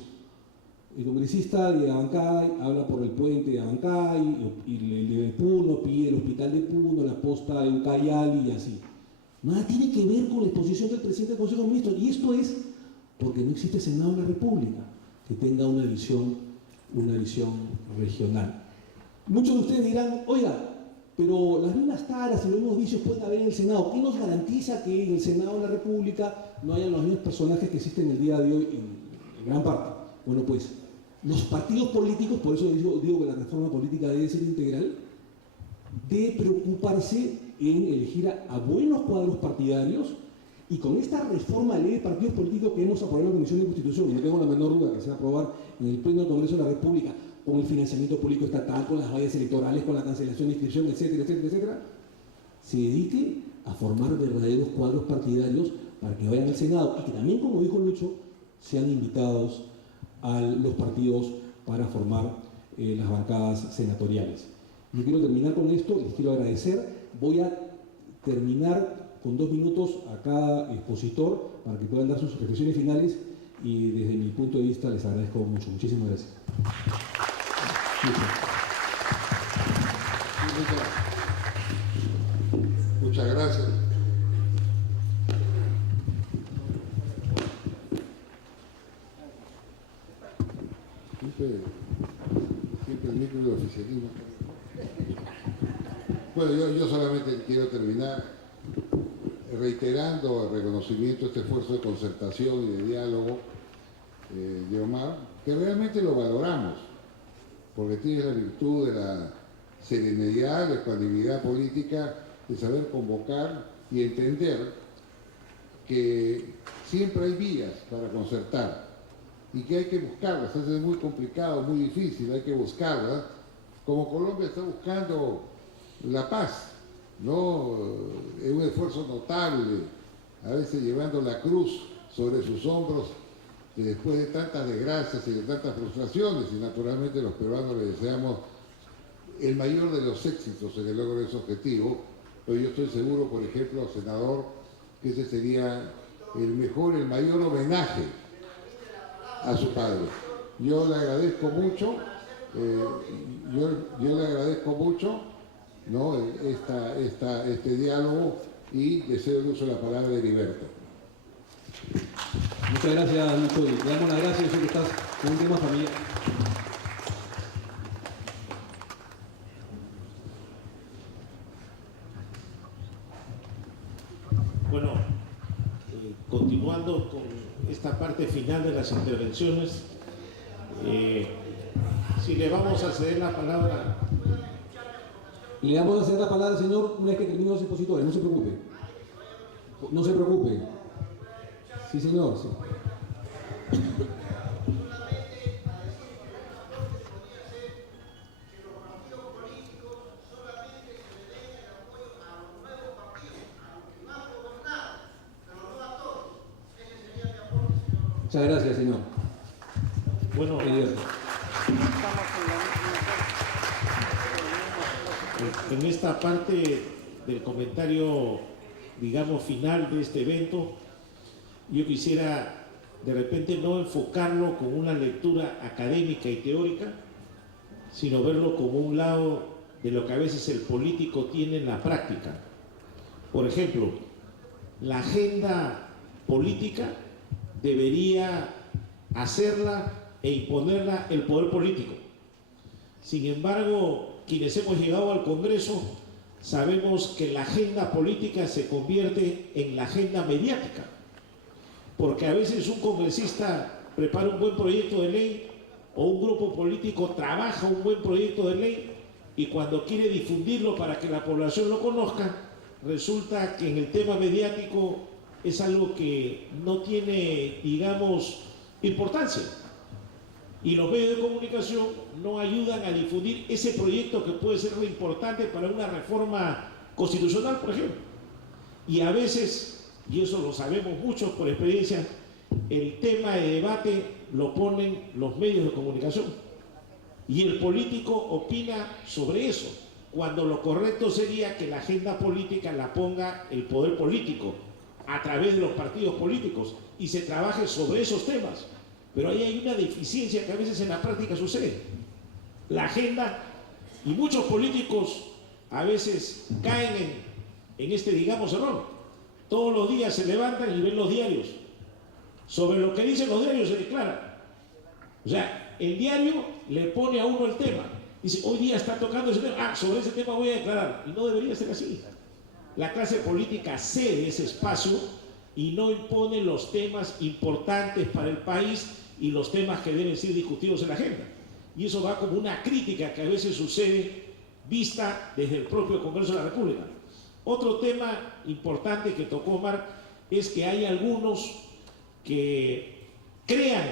El congresista de Abancay habla por el puente de Abancay, y el de Puno pide el hospital de Puno, la posta de Ucayali y así. Nada tiene que ver con la exposición del presidente del Consejo de Ministros, y esto es porque no existe Senado de la República que tenga una visión regional. Muchos de ustedes dirán, oiga, pero las mismas taras y los mismos vicios pueden haber en el Senado. ¿Qué nos garantiza que en el Senado de la República no hayan los mismos personajes que existen el día de hoy en gran parte? Bueno, pues los partidos políticos, por eso digo que la reforma política debe ser integral, debe preocuparse en elegir a buenos cuadros partidarios, y con esta reforma de ley de partidos políticos que hemos aprobado en la Comisión de Constitución, y no tengo la menor duda que se va a aprobar en el Pleno del Congreso de la República, con el financiamiento político estatal, con las vallas electorales, con la cancelación de inscripción, etcétera, etcétera, etcétera, se dedique a formar verdaderos cuadros partidarios para que vayan al Senado, y que también, como dijo Lucho, sean invitados a los partidos para formar las bancadas senatoriales. Yo quiero terminar con esto, les quiero agradecer. Voy a terminar con 2 minutos a cada expositor para que puedan dar sus reflexiones finales, y desde mi punto de vista les agradezco mucho. Muchísimas gracias. Muchas gracias. Siempre el micro del oficialismo. Bueno, yo solamente quiero terminar reiterando el reconocimiento a este esfuerzo de concertación y de diálogo de Omar, que realmente lo valoramos, porque tiene la virtud de la serenidad, la ecuanimidad política, de saber convocar y entender que siempre hay vías para concertar y que hay que buscarlas. Es muy complicado, muy difícil, hay que buscarlas, como Colombia está buscando la paz, ¿no? Es un esfuerzo notable, a veces llevando la cruz sobre sus hombros que después de tantas desgracias y de tantas frustraciones, y naturalmente los peruanos le deseamos el mayor de los éxitos en el logro de ese objetivo, pero yo estoy seguro, por ejemplo, senador, que ese sería el mejor, el mayor homenaje a su padre. Yo le agradezco mucho, yo le agradezco mucho, ¿no?, este diálogo, y deseo el uso de la palabra de Heriberto. Muchas gracias, Lucho. Le damos las gracias, yo sé que estás con un tema familiar. Bueno, continuando con esta parte final de las intervenciones, si le vamos a ceder la palabra. Le vamos a ceder la palabra al señor una vez que termine los expositores, no se preocupe. No se preocupe. Sí, señor. Sí. Muchas gracias, señor. Bueno, en esta parte del comentario, digamos, final de este evento, yo quisiera de repente no enfocarlo como una lectura académica y teórica, sino verlo como un lado de lo que a veces el político tiene en la práctica. Por ejemplo, la agenda política debería hacerla e imponerla el poder político. Sin embargo, quienes hemos llegado al Congreso sabemos que la agenda política se convierte en la agenda mediática, porque a veces un congresista prepara un buen proyecto de ley o un grupo político trabaja un buen proyecto de ley, y cuando quiere difundirlo para que la población lo conozca, resulta que en el tema mediático es algo que no tiene, digamos, importancia. Y los medios de comunicación no ayudan a difundir ese proyecto que puede ser muy importante para una reforma constitucional, por ejemplo. Y a veces, y eso lo sabemos muchos por experiencia, el tema de debate lo ponen los medios de comunicación. Y el político opina sobre eso, cuando lo correcto sería que la agenda política la ponga el poder político a través de los partidos políticos y se trabaje sobre esos temas. Pero ahí hay una deficiencia que a veces en la práctica sucede. La agenda, y muchos políticos a veces caen en este, digamos, error. Todos los días se levantan y ven los diarios. Sobre lo que dicen los diarios se declara. O sea, el diario le pone a uno el tema. Dice, hoy día está tocando ese tema, sobre ese tema voy a declarar. Y no debería ser así. La clase política cede ese espacio y no impone los temas importantes para el país y los temas que deben ser discutidos en la agenda. Y eso va como una crítica que a veces sucede vista desde el propio Congreso de la República. Otro tema importante que tocó Omar es que hay algunos que crean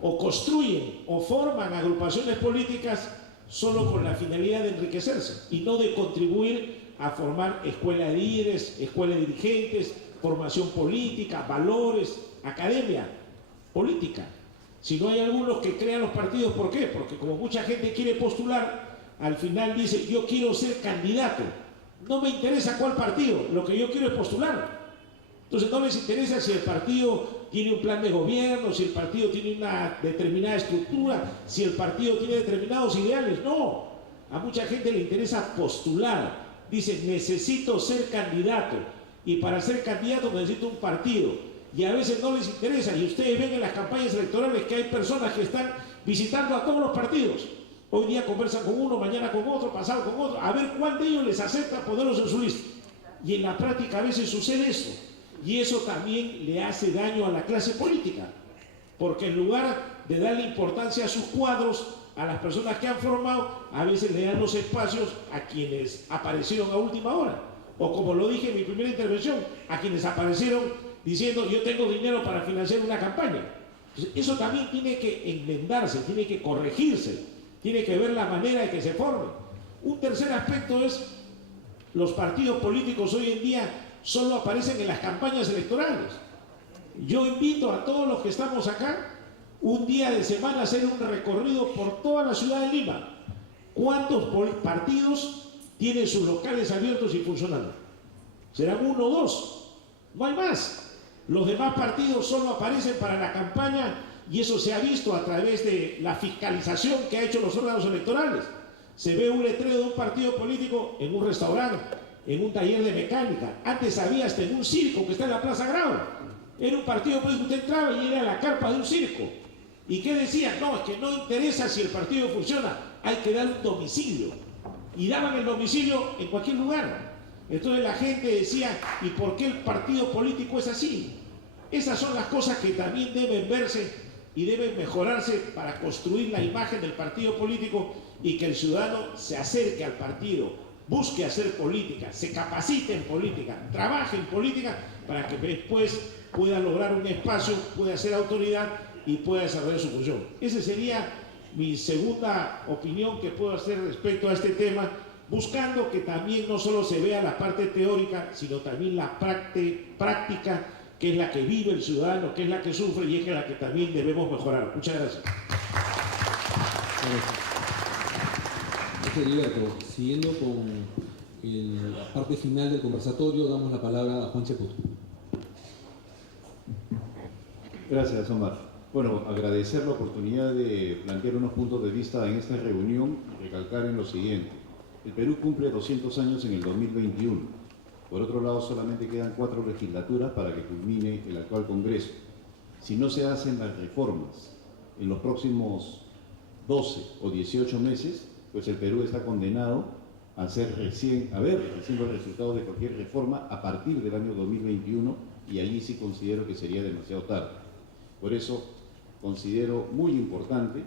o construyen o forman agrupaciones políticas solo con la finalidad de enriquecerse y no de contribuir a formar escuela de líderes, escuela de dirigentes, formación política, valores, academia política. Si no, hay algunos que crean los partidos, ¿por qué? Porque como mucha gente quiere postular, al final dice, yo quiero ser candidato, no me interesa cuál partido, lo que yo quiero es postular. Entonces no les interesa si el partido tiene un plan de gobierno, si el partido tiene una determinada estructura, si el partido tiene determinados ideales, no. A mucha gente le interesa postular, dice, necesito ser candidato, y para ser candidato necesito un partido. Y a veces no les interesa, y ustedes ven en las campañas electorales que hay personas que están visitando a todos los partidos. Hoy día conversan con uno, mañana con otro, pasado con otro, a ver cuál de ellos les acepta ponerlos en su lista. Y en la práctica a veces sucede eso, y eso también le hace daño a la clase política, porque en lugar de darle importancia a sus cuadros, a las personas que han formado, a veces le dan los espacios a quienes aparecieron a última hora, o como lo dije en mi primera intervención, a quienes aparecieron diciendo yo tengo dinero para financiar una campaña. Entonces, eso también tiene que enmendarse, tiene que corregirse, tiene que ver la manera de que se forme. Un tercer aspecto es los partidos políticos hoy en día solo aparecen en las campañas electorales. Yo invito a todos los que estamos acá, un día de semana, a hacer un recorrido por toda la ciudad de Lima. ¿Cuántos partidos tienen sus locales abiertos y funcionando? ¿Serán 1 o 2? No hay más. Los demás partidos solo aparecen para la campaña y eso se ha visto a través de la fiscalización que ha hecho los órganos electorales. Se ve un letrero de un partido político en un restaurante, en un taller de mecánica. Antes había hasta en un circo que está en la Plaza Grau. Era un partido político, usted entraba y era la carpa de un circo. ¿Y qué decían? No, es que no interesa si el partido funciona, hay que dar un domicilio. Y daban el domicilio en cualquier lugar. Entonces la gente decía, ¿y por qué el partido político es así? Esas son las cosas que también deben verse y deben mejorarse para construir la imagen del partido político y que el ciudadano se acerque al partido, busque hacer política, se capacite en política, trabaje en política para que después pueda lograr un espacio, pueda ser autoridad y pueda desarrollar su función. Esa sería mi segunda opinión que puedo hacer respecto a este tema, buscando que también no solo se vea la parte teórica, sino también la práctica, que es la que vive el ciudadano, que es la que sufre y es la que también debemos mejorar. Muchas gracias. Gracias, Gilberto. Siguiendo con la parte final del conversatorio, damos la palabra a Juan Cheputo. Gracias, Omar. Bueno, agradecer la oportunidad de plantear unos puntos de vista en esta reunión y recalcar en lo siguiente. El Perú cumple 200 años en el 2021. Por otro lado, solamente quedan 4 legislaturas para que culmine el actual Congreso. Si no se hacen las reformas en los próximos 12 o 18 meses, pues el Perú está condenado a ver recién los resultados de cualquier reforma a partir del año 2021 y allí sí considero que sería demasiado tarde. Por eso considero muy importante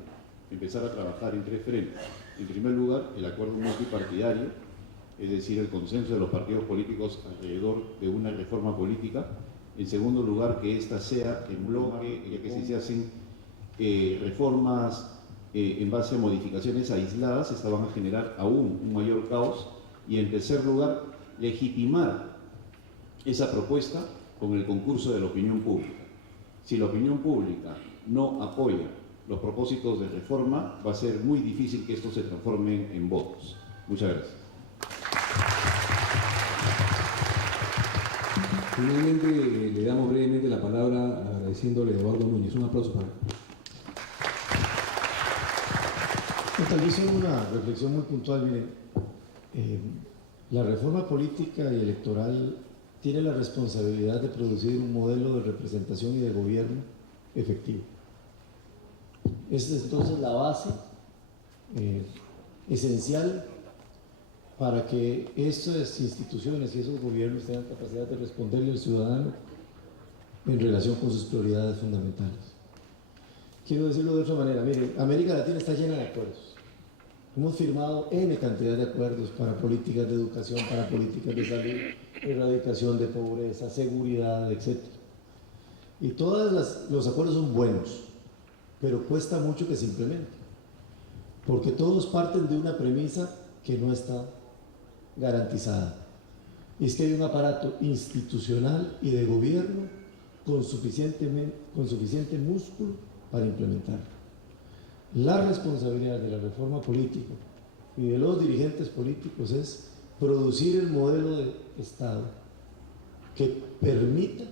empezar a trabajar en 3 frentes. En primer lugar, el acuerdo multipartidario, es decir, el consenso de los partidos políticos alrededor de una reforma política. En segundo lugar, que ésta sea en bloque, ya que si se hacen reformas en base a modificaciones aisladas, estas van a generar aún un mayor caos. Y en tercer lugar, legitimar esa propuesta con el concurso de la opinión pública. Si la opinión pública no apoya los propósitos de reforma, va a ser muy difícil que estos se transformen en votos. Muchas gracias. Finalmente, le damos brevemente la palabra agradeciéndole a Eduardo Núñez. Un aplauso para él. Tal vez solo una reflexión muy puntual. Miren, la reforma política y electoral tiene la responsabilidad de producir un modelo de representación y de gobierno efectivo. Esa es entonces la base esencial para que esas instituciones y esos gobiernos tengan capacidad de responderle al ciudadano en relación con sus prioridades fundamentales. Quiero decirlo de otra manera. Miren, América Latina está llena de acuerdos. Hemos firmado N cantidad de acuerdos para políticas de educación, para políticas de salud, erradicación de pobreza, seguridad, etc. Y todos los acuerdos son buenos, pero cuesta mucho que se implementen, porque todos parten de una premisa que no está garantizada. Y es que hay un aparato institucional y de gobierno con suficiente músculo para implementar. La responsabilidad de la reforma política y de los dirigentes políticos es producir el modelo de Estado que permita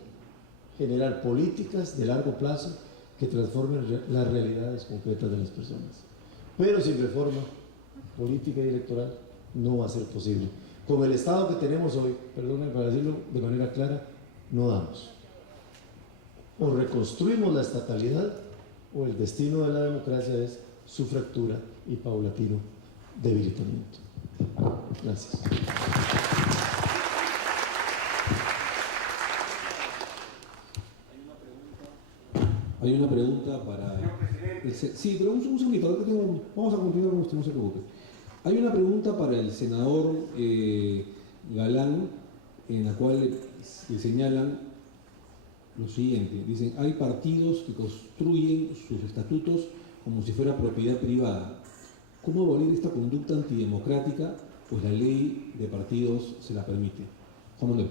generar políticas de largo plazo que transformen las realidades concretas de las personas. Pero sin reforma política y electoral no va a ser posible. Con el Estado que tenemos hoy, perdónenme para decirlo de manera clara, no damos. O reconstruimos la estatalidad o el destino de la democracia es su fractura y paulatino debilitamiento. Gracias. Hay una pregunta para... Sí, pero un segundito, vamos a continuar con usted, no se preocupe. Hay una pregunta para el senador Galán, en la cual le señalan lo siguiente. Dicen, hay partidos que construyen sus estatutos como si fuera propiedad privada. ¿Cómo abolir esta conducta antidemocrática? Pues la ley de partidos se la permite. Juan Manuel.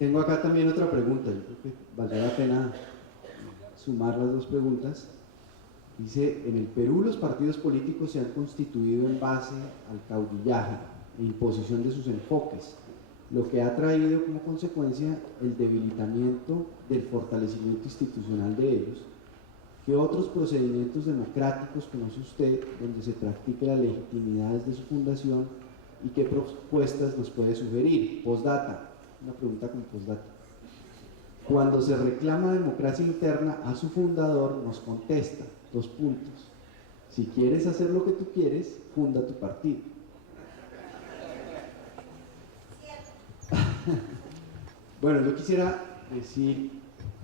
Tengo acá también otra pregunta, yo creo que valdría la pena sumar las dos preguntas. Dice, en el Perú los partidos políticos se han constituido en base al caudillaje e imposición de sus enfoques, lo que ha traído como consecuencia el debilitamiento del fortalecimiento institucional de ellos. ¿Qué otros procedimientos democráticos conoce usted donde se practique la legitimidad desde su fundación y qué propuestas nos puede sugerir? Postdata, una pregunta con postdata. Cuando se reclama democracia interna a su fundador nos contesta, 2 puntos. Si quieres hacer lo que tú quieres, funda tu partido. Bueno, yo quisiera decir,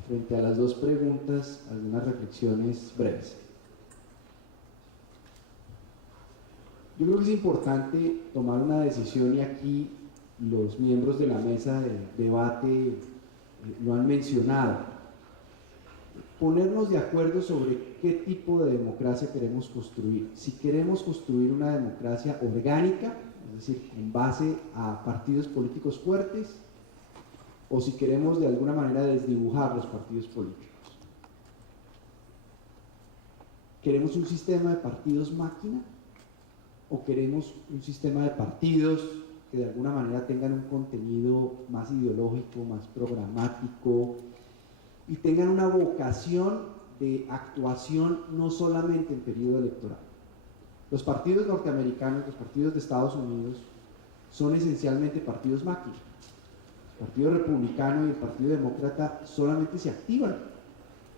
frente a las 2 preguntas, algunas reflexiones breves. Yo creo que es importante tomar una decisión y aquí los miembros de la mesa de debate lo han mencionado. Ponernos de acuerdo sobre qué tipo de democracia queremos construir. Si queremos construir una democracia orgánica, es decir, con base a partidos políticos fuertes, o si queremos de alguna manera desdibujar los partidos políticos. ¿Queremos un sistema de partidos máquina? ¿O queremos un sistema de partidos que de alguna manera tengan un contenido más ideológico, más programático y tengan una vocación de actuación no solamente en periodo electoral? Los partidos norteamericanos, los partidos de Estados Unidos, son esencialmente partidos máquina. El Partido Republicano y el Partido Demócrata solamente se activan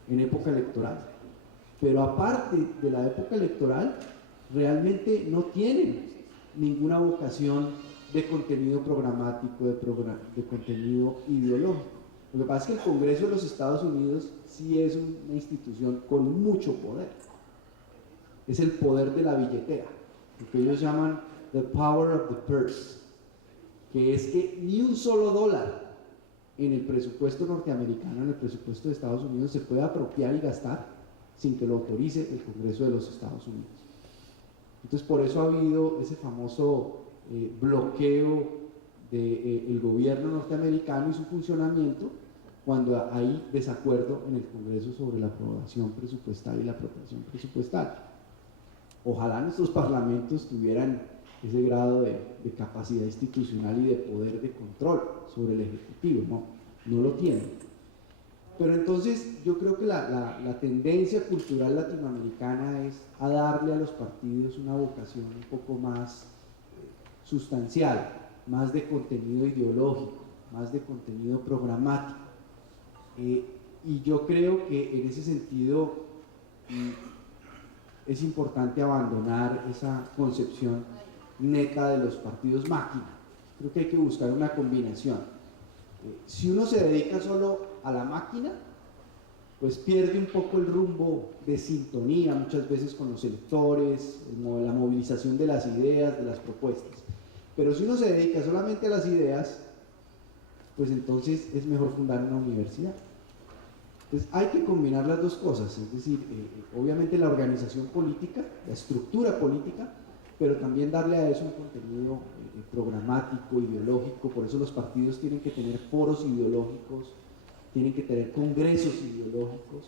en época electoral. Pero aparte de la época electoral, realmente no tienen ninguna vocación de contenido programático, de contenido ideológico. Lo que pasa es que el Congreso de los Estados Unidos sí es una institución con mucho poder. Es el poder de la billetera, lo que ellos llaman the power of the purse, que es que ni un solo dólar en el presupuesto norteamericano, en el presupuesto de Estados Unidos, se puede apropiar y gastar sin que lo autorice el Congreso de los Estados Unidos. Entonces, por eso ha habido ese famoso bloqueo del gobierno norteamericano y su funcionamiento cuando hay desacuerdo en el Congreso sobre la aprobación presupuestal y la apropiación presupuestal. Ojalá nuestros parlamentos tuvieran ese grado de capacidad institucional y de poder de control sobre el Ejecutivo, no lo tienen. Pero entonces yo creo que la tendencia cultural latinoamericana es a darle a los partidos una vocación un poco más sustancial, más de contenido ideológico, más de contenido programático. Y yo creo que en ese sentido es importante abandonar esa concepción neta de los partidos máquina. Creo que hay que buscar una combinación. Si uno se dedica solo a la máquina, pues pierde un poco el rumbo de sintonía muchas veces con los electores, la movilización de las ideas, de las propuestas. Pero si uno se dedica solamente a las ideas, pues entonces es mejor fundar una universidad. Entonces hay que combinar las dos cosas, es decir, obviamente la organización política, la estructura política, pero también darle a eso un contenido programático, ideológico. Por eso los partidos tienen que tener foros ideológicos, tienen que tener congresos ideológicos,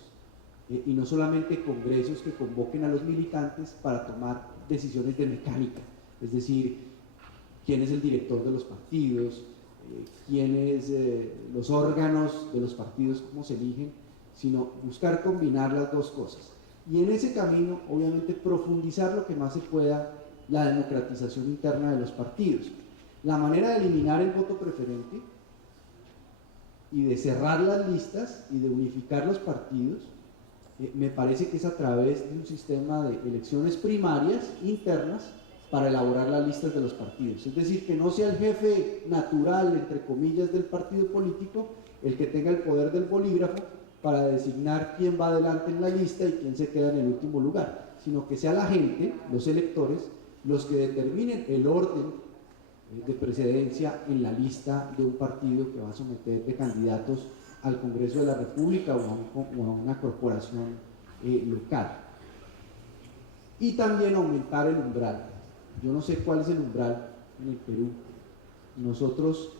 y no solamente congresos que convoquen a los militantes para tomar decisiones de mecánica, es decir, quién es el director de los partidos, quiénes los órganos de los partidos, cómo se eligen, sino buscar combinar las dos cosas. Y en ese camino, obviamente, profundizar lo que más se pueda la democratización interna de los partidos. La manera de eliminar el voto preferente y de cerrar las listas y de unificar los partidos, me parece que es a través de un sistema de elecciones primarias internas para elaborar las listas de los partidos. Es decir, que no sea el jefe natural, entre comillas, del partido político el que tenga el poder del bolígrafo para designar quién va adelante en la lista y quién se queda en el último lugar, sino que sea la gente, los electores, los que determinen el orden de precedencia en la lista de un partido que va a someter de candidatos al Congreso de la República o a una corporación local. Y también aumentar el umbral. Yo no sé cuál es el umbral en el Perú. Nosotros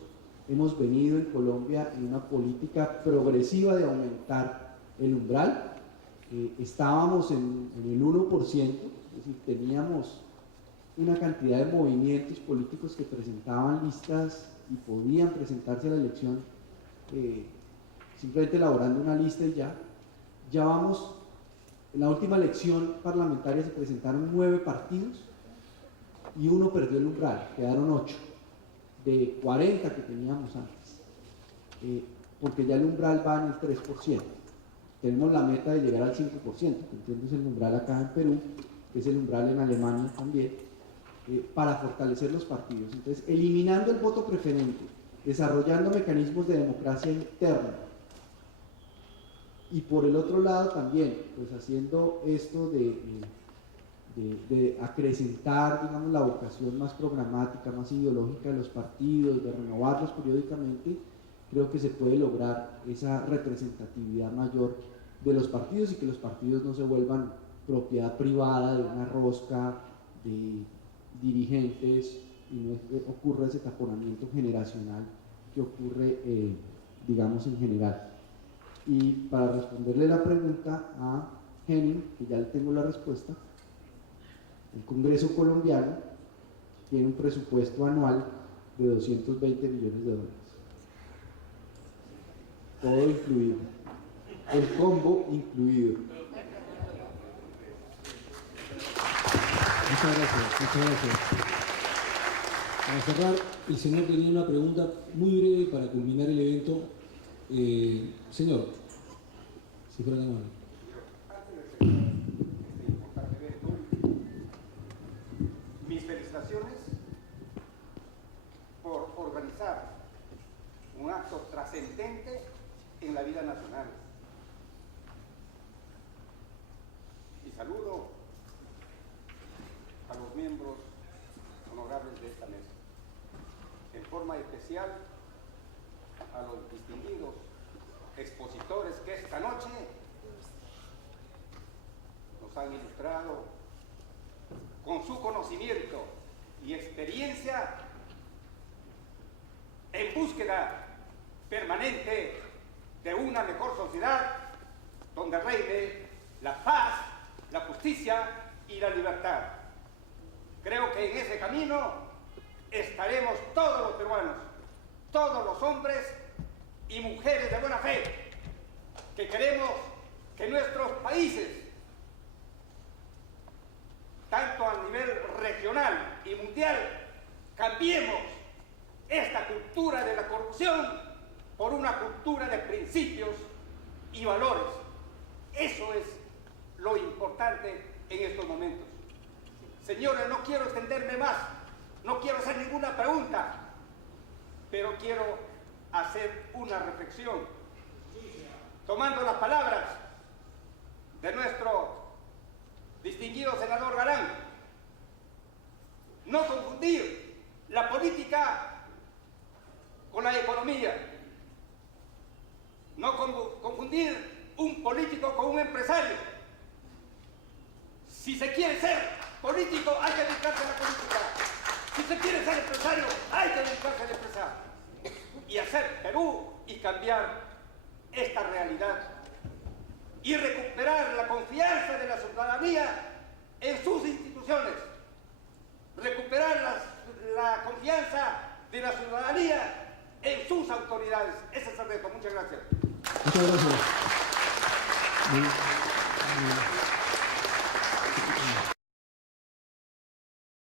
hemos venido en Colombia en una política progresiva de aumentar el umbral. Estábamos en el 1%, es decir, teníamos una cantidad de movimientos políticos que presentaban listas y podían presentarse a la elección simplemente elaborando una lista y ya. Ya vamos, en la última elección parlamentaria se presentaron 9 partidos y uno perdió el umbral, quedaron 8 de 40 que teníamos antes, porque ya el umbral va en el 3%. Tenemos la meta de llegar al 5%, que entiendo es el umbral acá en Perú, que es el umbral en Alemania también, para fortalecer los partidos. Entonces, eliminando el voto preferente, desarrollando mecanismos de democracia interna, y por el otro lado también, pues haciendo esto de acrecentar, digamos, la vocación más programática, más ideológica de los partidos, de renovarlos periódicamente, creo que se puede lograr esa representatividad mayor de los partidos y que los partidos no se vuelvan propiedad privada de una rosca de dirigentes y no ocurra ese taponamiento generacional que ocurre, digamos, en general. Y para responderle la pregunta a Henning, que ya le tengo la respuesta, el Congreso colombiano tiene un presupuesto anual de 220 millones de dólares. Todo incluido. El combo incluido. Muchas gracias, muchas gracias. Para cerrar, el señor tenía una pregunta muy breve para culminar el evento. Señor, si fuera tan amable. Mis felicitaciones por organizar un acto trascendente en la vida nacional. Y saludo a los miembros honorables de esta mesa. En forma especial a los distinguidos expositores que esta noche nos han ilustrado con su conocimiento y experiencia en búsqueda permanente de una mejor sociedad donde reine la paz, la justicia y la libertad. Creo que en ese camino estaremos todos los peruanos, todos los hombres y mujeres de buena fe, que queremos que nuestros países, tanto a nivel regional y mundial, cambiemos esta cultura de la corrupción por una cultura de principios y valores. Eso es lo importante en estos momentos. Señores, no quiero extenderme más, no quiero hacer ninguna pregunta, pero quiero hacer una reflexión, tomando las palabras de nuestro distinguido senador Galán. No confundir la política con la economía, no confundir un político con un empresario. Si se quiere ser político, hay que dedicarse a la política. Si se quiere ser empresario, hay que dedicarse a la empresa. Y hacer Perú y cambiar esta realidad. Y recuperar la confianza de la ciudadanía en sus instituciones. Recuperar la confianza de la ciudadanía en sus autoridades. Ese es el reto. Muchas gracias. Muchas gracias.